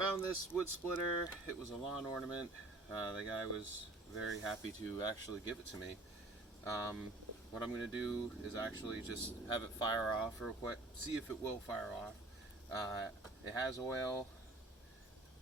Found this wood splitter. It was a lawn ornament. The guy was very happy to actually give it to me. What I'm going to do is actually just have it fire off real quick, see if it will fire off. It has oil,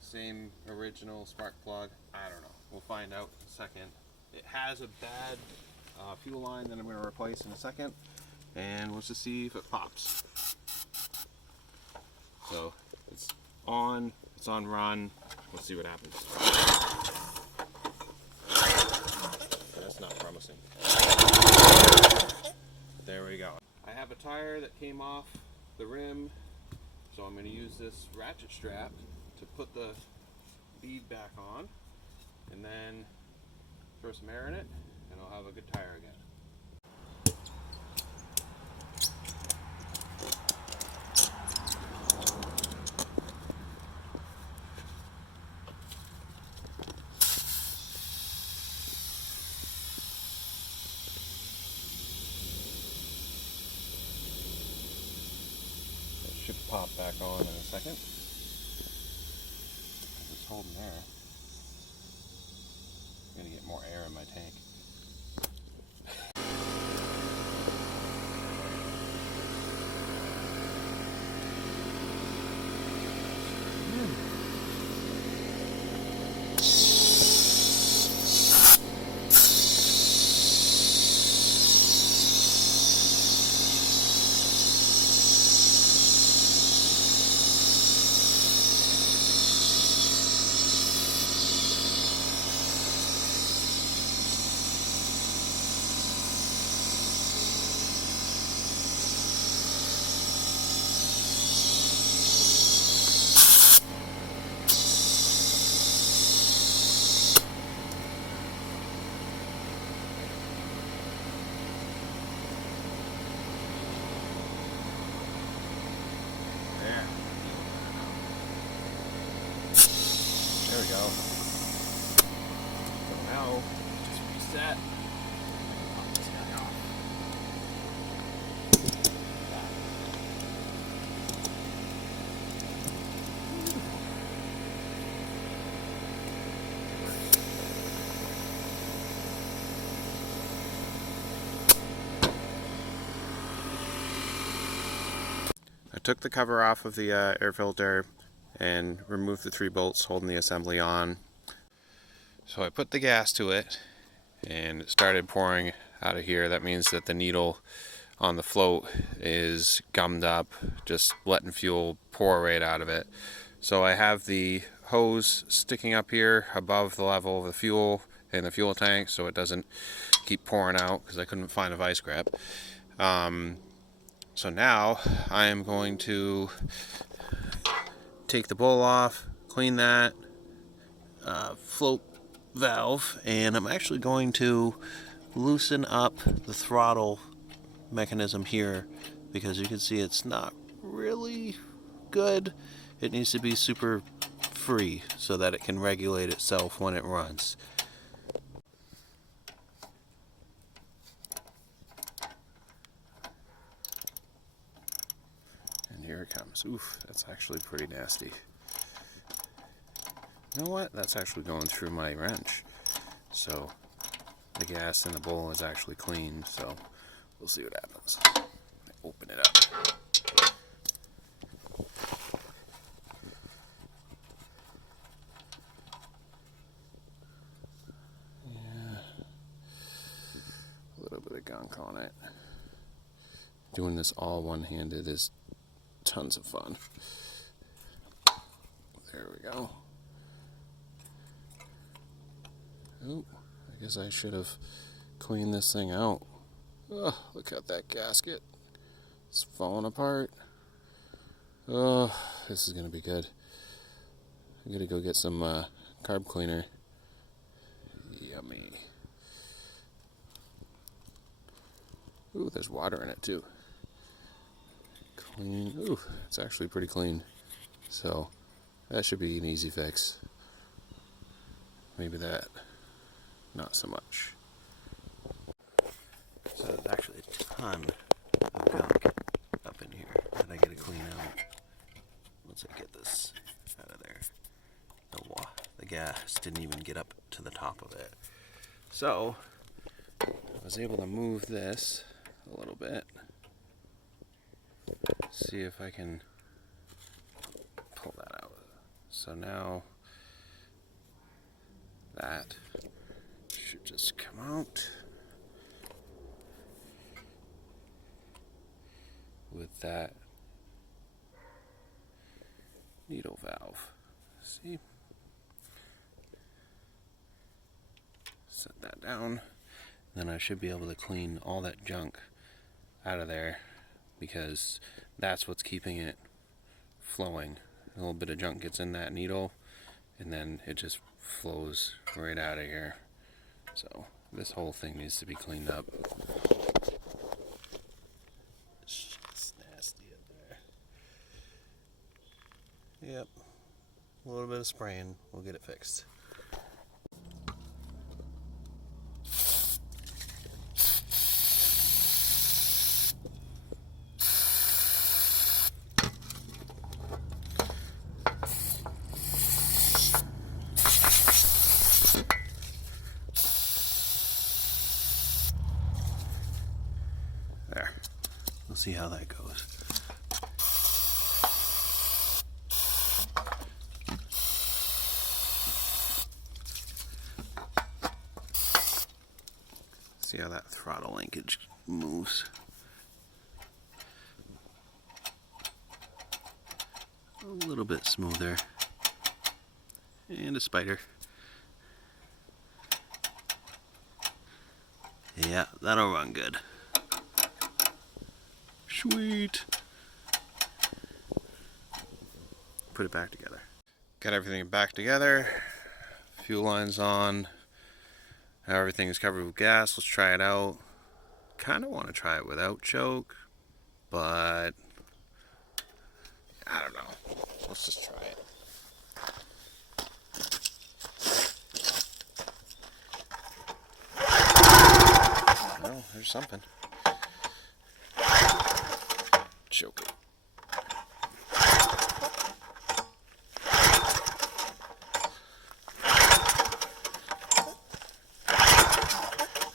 same original spark plug. I don't know. We'll find out in a second. It has a bad fuel line that I'm going to replace in a second, and we'll just see if it pops. So it's on run. Let's see what happens. That's not promising. There we go. I have a tire that came off the rim, so I'm going to use this ratchet strap to put the bead back on, and then throw some air in it, and I'll have a good tire again. It should pop back on in a second. It's holding there. I'm gonna get more air in my tank. There we go. So now, just reset. Pop this guy off. I took the cover off of the air filter and removed the 3 bolts holding the assembly on. So I put the gas to it and it started pouring out of here. That means that the needle on the float is gummed up, just letting fuel pour right out of it. So I have the hose sticking up here above the level of the fuel in the fuel tank so it doesn't keep pouring out because I couldn't find a vice grip. So now I am going to take the bowl off, clean that float valve, and I'm actually going to loosen up the throttle mechanism here because you can see it's not really good. It needs to be super free so that it can regulate itself when it runs. Here it comes. Oof, that's actually pretty nasty. You know what? That's actually going through my wrench. So the gas in the bowl is actually clean, so we'll see what happens. Open it up. Yeah. A little bit of gunk on it. Doing this all one-handed is tons of fun. There we go. Oh, I guess I should have cleaned this thing out. Oh, look at that gasket. It's falling apart. Oh, this is gonna be good. I'm gonna go get some carb cleaner. Yummy. Ooh, there's water in it too. Clean. Ooh, it's actually pretty clean. So that should be an easy fix. Maybe that, not so much. So there's actually a ton of gunk up in here that I gotta clean out. once I get this out of there. The gas didn't even get up to the top of it. So I was able to move this a little bit. See if I can pull that out. So now that should just come out with that needle valve. See? Set that down. Then I should be able to clean all that junk out of there, because that's what's keeping it flowing. A little bit of junk gets in that needle and then it just flows right out of here. So this whole thing needs to be cleaned up. It's nasty in there. Yep, a little bit of spraying will get it fixed. There. We'll see how that goes. See how that throttle linkage moves. A little bit smoother. And a spider. Yeah, that'll run good. Sweet. Put it back together. Got everything back together. Fuel line's on. Now everything is covered with gas. Let's try it out. Kind of want to try it without choke, but I don't know. Let's just try it. Oh, there's something. Choke it.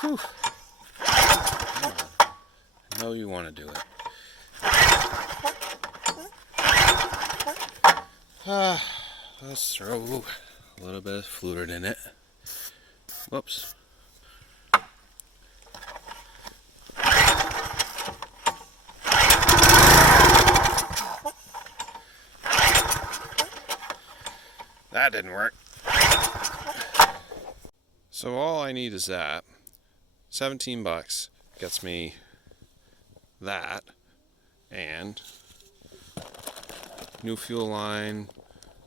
Whew. I know you want to do it. Let's throw a little bit of fluid in it. Whoops. That didn't work. So all I need is that. $17 gets me that and new fuel line,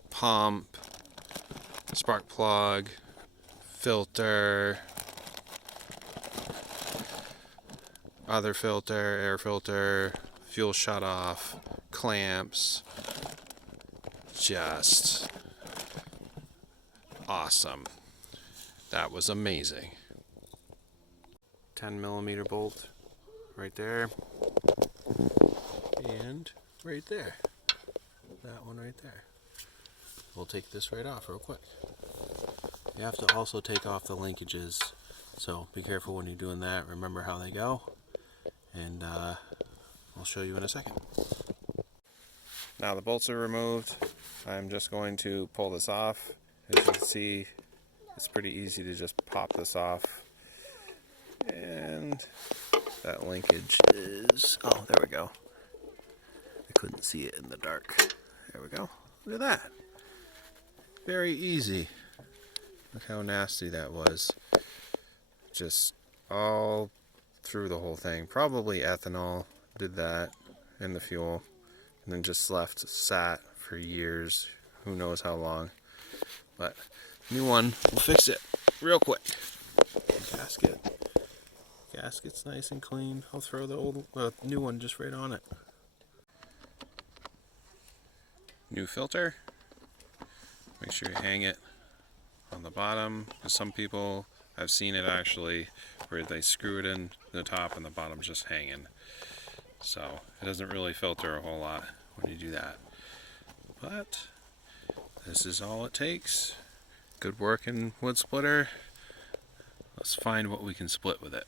pump, spark plug, filter, other filter, air filter, fuel shutoff, clamps. Just awesome. That was amazing. 10mm bolt right there, and right there. That one right there. We'll take this right off real quick. You have to also take off the linkages, so be careful when you're doing that. Remember how they go, and I'll show you in a second. Now the bolts are removed. I'm just going to pull this off. As you can see, it's pretty easy to just pop this off. And that linkage is, oh, there we go. I couldn't see it in the dark. There we go. Look at that. Very easy. Look how nasty that was. Just all through the whole thing. Probably ethanol did that in the fuel. And then just sat for years. Who knows how long. But new one, we'll fix it real quick. Gasket's nice and clean. I'll throw the new one just right on it. New filter. Make sure you hang it on the bottom. Some people, I've seen it actually where they screw it in the top and the bottom's just hanging. So it doesn't really filter a whole lot when you do that. But this is all it takes. Good working wood splitter. Let's find what we can split with it.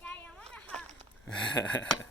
Daddy, I want to hug.